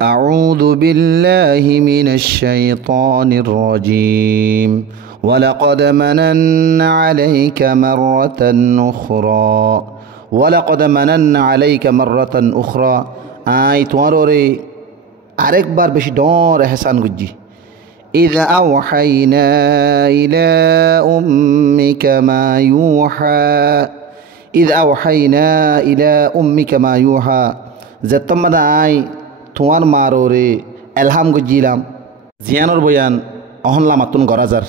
أعوذ بالله من الشيطان الرجيم ولقد مننا عليك مرة أخرى ولقد مننا عليك مرة أخرى آي تواروري আরেক বার বেশি ডর এহসান গুজি إذا أوحينا إلى أمك ما يوحى إذا أوحينا إلى أمك ما يوحى زتمد آي توار ماروري الهام گجيلام زيانور بيان أهن لامتون غرازر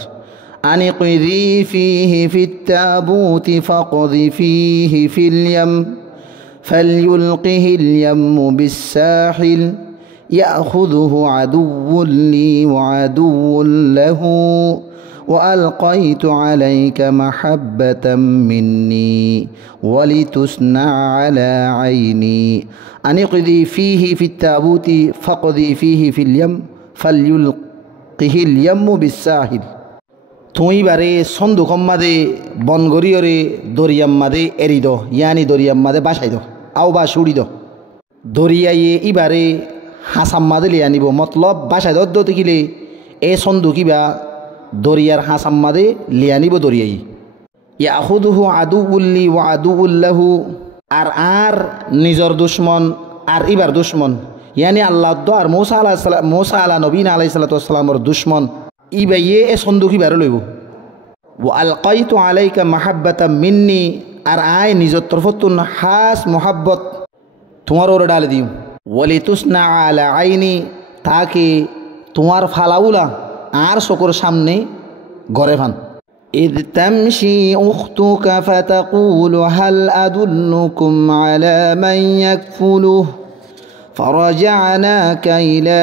أن اقذي فيه في التابوت فاقذي فيه في اليم فليلقه اليم بالساحل يأخذه عدو لي وعدو له وألقيت عليك محبة مني ولتصنع على عيني أن اقذي فيه في التابوت فاقذي فيه في اليم فليلقه اليم بالساحل তুই বারে সন্দুকম মাদে বনগরিয়রে দরিয়াম মাদে এরিদ ইয়ানি দরিয়াম মাদে বাসাই দ আও বা সুড়ি দ দরিয়াইয়ে ইবারে হাসাম মাদে লিয়ে আনিব মতলব বাসায় দর দেখিলে এ সন্দুকিবা দরিয়ার হাসাম মাদে লিয়ে আনিব দরিয়াই ইয়াখুদুহু আদুউল্লি ওয়া আদুউল্লাহু আর নিজর দুশ্মন আর ইবার দুশ্মন ইয়ানি আল্লাহ আর মূসা আলা নবীন আলাইহিস সালাতু ওয়াস সালামর দুশ্মন ইবাইয়ে এ সন্দুকিবার লইব ওয়া আলকাইতু আলাইকা মাহাব্বাতাম মিন্নি আর আয় নিজর তরফতুন খাস মোহাব্বত তোমার ওরে ডালে দিও ওয়ালিতুসনা আলা আইনি তাকে তোমার ফালাউলা আর চকুর সামনে গড়ে ফান إذ تمشي أختك فتقول هل أدلكم على من يكفله فرجعناك إلى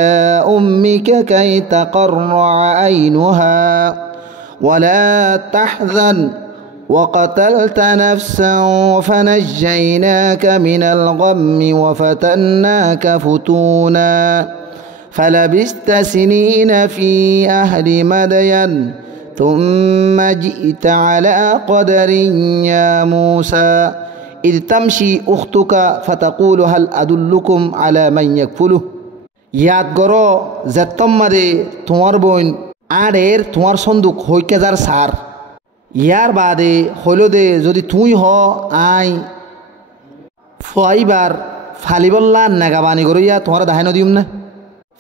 أمك كي تقر عينها ولا تحزن وقتلت نفسا فنجيناك من الغم وفتناك فتونا فلبثت سنين في أهل مدين ثم جئت على قدر يا موسى إذ تمشي أختك فتقول هل أدلكم على من يكفله ইয়াদ করো যেতম্মাদে তোমার বোন আড়ের তোমার সন্দুক হইকে যার সার ইয়ার বাদে হইল দে যদি তুই হ আই ফাইবার ফালিবল্লা নাগাবানি করিয়া তোমার দাহানো দিম না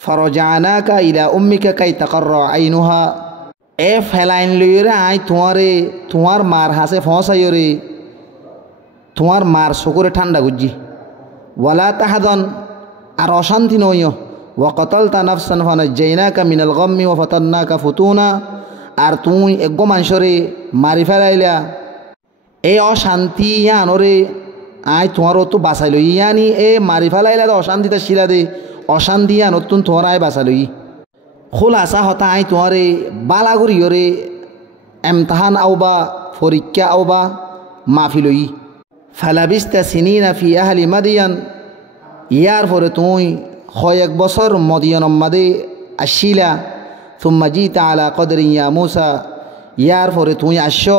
ফরজানাকা ইলা উম্মিকা কাই তাকাররা আইনুহা এ ফেলাইন লইরে আই তোমার মার হাসে ফসাইরে তোমার মার চকুরে ঠান্ডা গুজি ওয়ালা তাহাদন আর অশান্তি নইও ওয়া কতালতা নাফসান ফানাজ্জাইনাকা মিনাল গাম্মি ওয়া ফাতান্নাকা ফুতুনা আর তুই এগো মানুষরে মারি ফেলাইলা এ অশান্তি ইয়ানরে আই তোমারও তো বাঁচাইল ইয়ানি এ মারি ফেলাইলা অশান্তিটা শিলা দে অশান্তি ইয়ানত তুন তোমার আয় বাঁচালই খোলাসা হতা আই তোমারে বালাগুড়িয়রে এমতাহান আওবা পরীক্ষা আওবা মাফিলই ফালাবিস্তা সিনিনা ফি আহলি মাদিয়ান ইয়ার পরে তুই কয়েক বছর মদিয়ানম মাদে আসিলা ثم جئت على قدر يا موسى ইয়ার পরে তুই আসছো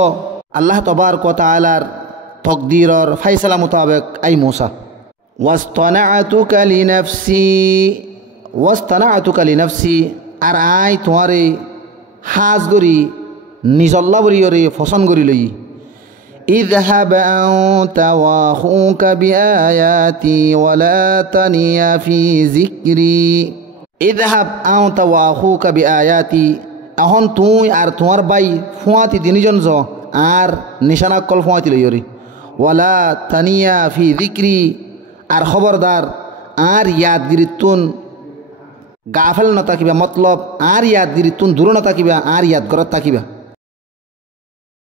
আল্লাহ তবারক ওয়া তাআলার তকদিরর ফয়সালা মোতাবেক আই মুসা ওয়াসতানাতুকা লিনাফসি আর আই তোমারে হাজ গরি নিজল্লা বরিয়রে ফসন গরি লই اذهب أنت وأخوك بآياتي ولا تنيا في ذكري اذهب أنت وأخوك بآياتي এখন তুই আর তোমার ভাই ফুয়াতি তিনজন য আর নিশানা কল ফুয়াতি লইরি ওয়ালা তানিয়া ফি যিকরি আর খবরদার আর ইয়াদগিরিতুন গাফেল না থাকিবা মতলব আর ইয়াদগিরিতুন দূর না থাকিবা আর ইয়াদ গরত থাকিবা